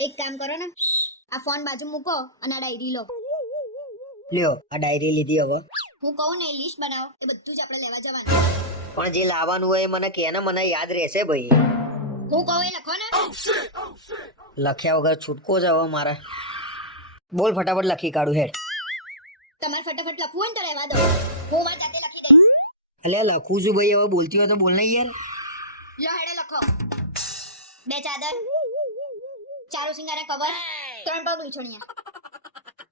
એક કામ કરો ને આ ફોન બાજુ મૂકો અને આ ડાયરી લો. લ્યો આ ડાયરી લીધી હવે. હું કહું ને લિસ્ટ બનાવો એ બધું જ આપણે લેવા જવાનું. પણ જે લાવવાનું હોય એ મને કે ને મને યાદ રહેશે ભાઈ. હું કહું એ લખો ને. લખ્યા વગર છૂટકો જ હવે મારે. બોલ ફટાફટ લખી કાઢું હેડ. તમારે ફટાફટ લખવું હોય ને તો રહેવા દો. હું વાત જાતે લખી દઈશ. અલ્યા લખું છું ભાઈ હવે બોલતી હોય તો બોલ ને યાર. લો હેડે લખો. બે ચાદર. ચારો સિંગારા કવર ત્રણ પગ લીછણિયા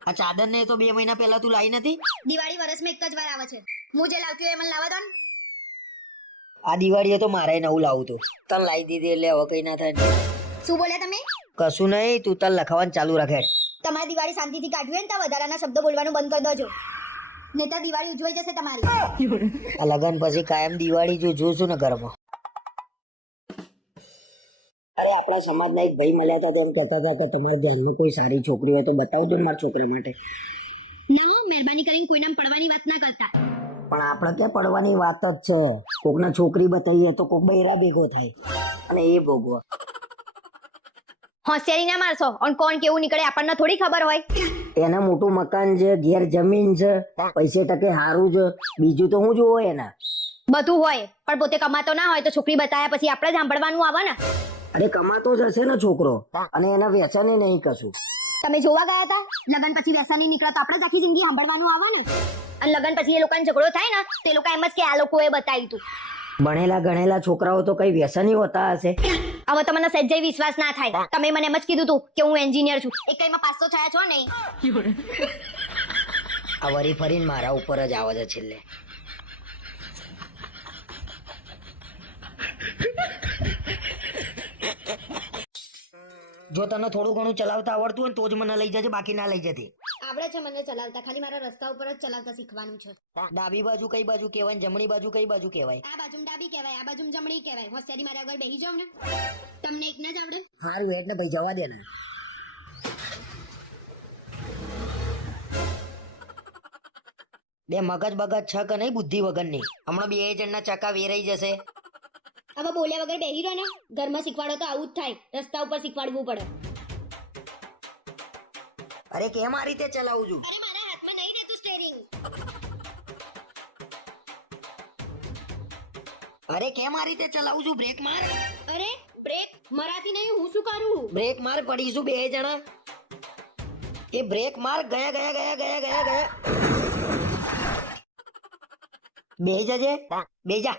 આ ચાદર ને તો બે મહિના પહેલા તું લાવી નથી? દિવાળી વર્ષમાં એક જ વાર આવે છે. હું જે લાવતી હોય એ મને લાવવા દો ને. આ દિવાળીએ તો મારે નવું લાવું તું. તને લાવી દીધી એટલે હવે કઈ ના થાય. શું બોલ્યા તમે? કશું નહીં તું તને લખવાનું ચાલુ રાખે. તમારે દિવાળી શાંતિથી કાઢવી હોય ને તો વધારાના શબ્દો બોલવાનું બંધ કરી દેજો. તો દિવાળી ઉજવાઈ જશે તમારી. આ લગન પછી કાયમ દિવાળી જો જોઉં છું ને ઘરમાં. અરે આપણા સમાજના એક ભાઈ મળ્યા હતા તો એમ કહેતા હતા કે તમારા ધ્યાનમાં કોઈ સારી છોકરી હોય તો બતાવજો ને મારા છોકરા માટે. નહીં મહેરબાની કરીને કોઈના પડવાની વાત ના કરતા. પણ આપણે ક્યાં પડવાની વાત જ છે? કોકના છોકરી બતાવીએ તો કોક બૈરા ભેગો થાય. અને એ ભોગવો. હોશિયારી ના મારશો અને કોણ કેવું નીકળે આપણને થોડી ખબર હોય. એને મોટું મકાન છે ઘેર જમીન છે પૈસે ટકે સારું છે. બીજું તો હું જોવો એના. બધું હોય પણ પોતે કમાતો ના હોય તો છોકરી બતાવ્યા પછી આપણે જ સાંભળવાનું આવે ને. અરે કમાતો જ હશે ને છોકરો. અને એના વ્યસન નહીં કશું. તમે જોવા ગયા હતા? લગન પછી વ્યસન નીકળે તો આપણે જ આખી જિંદગી સાંભળવાનું આવે ને અને લગન પછી એ લોકોને ઝઘડો થાય ને તે લોકો એમ જ કે આ લોકોએ બતાવ્યું હતું. ભણેલા ગણેલા છોકરાઓ તો કઈ વ્યસની હોતા હશે? હવે તમને સજ્જય વિશ્વાસ ના થાય. તમે મને એમ જ કીધું હતું કે હું એન્જિનિયર છું. એક કઈમાં પાસ તો થયા છો નહીં આ વરી ફરીને મારા ઉપર જ આવે છે છેલ્લે. જો તને થોડું ઘણું ચલાવતા આવડતું હોય ને તો જ મને લઈ જજે બાકી ના લઈ જતી આવડે છે મને ચલાવતા ખાલી મારા રસ્તા ઉપર જ ચલાવતા શીખવાનું છે. ડાબી બાજુ કઈ બાજુ કહેવાય જમણી બાજુ કઈ બાજુ કહેવાય? આ બાજુ ડાબી કહેવાય આ બાજુ જમણી કહેવાય. હોશિયારી મારા આગળ બેહી જાવ ને. તમને એક ના જ આવડે. સારું એટલે ભાઈ જવા દે ને. બે મગજ બગજ છ કે નહીં બુદ્ધિ વગરની? હમણાં બે જણના ચકા વેરાઈ જશે. હવે બોલ્યા વગર બેહી રહ્યો ને ઘરમાં શીખવાડો તો આવું જ થાય. રસ્તા ઉપર શીખવાડવું પડે. અરે કેમ આ રીતે ચલાવું છું? અરે મારા હાથમાં નહીં રહેતું સ્ટેરિંગ અરે કેમ આ રીતે ચલાવું છું? બ્રેક માર. અરે બ્રેક મરાથી નહીં હું શું કરું? બ્રેક માર પડીશું બે જણા. એ બ્રેક માર ગયા ગયા ગયા ગયા ગયા ગયા. બે જજે. બે જા.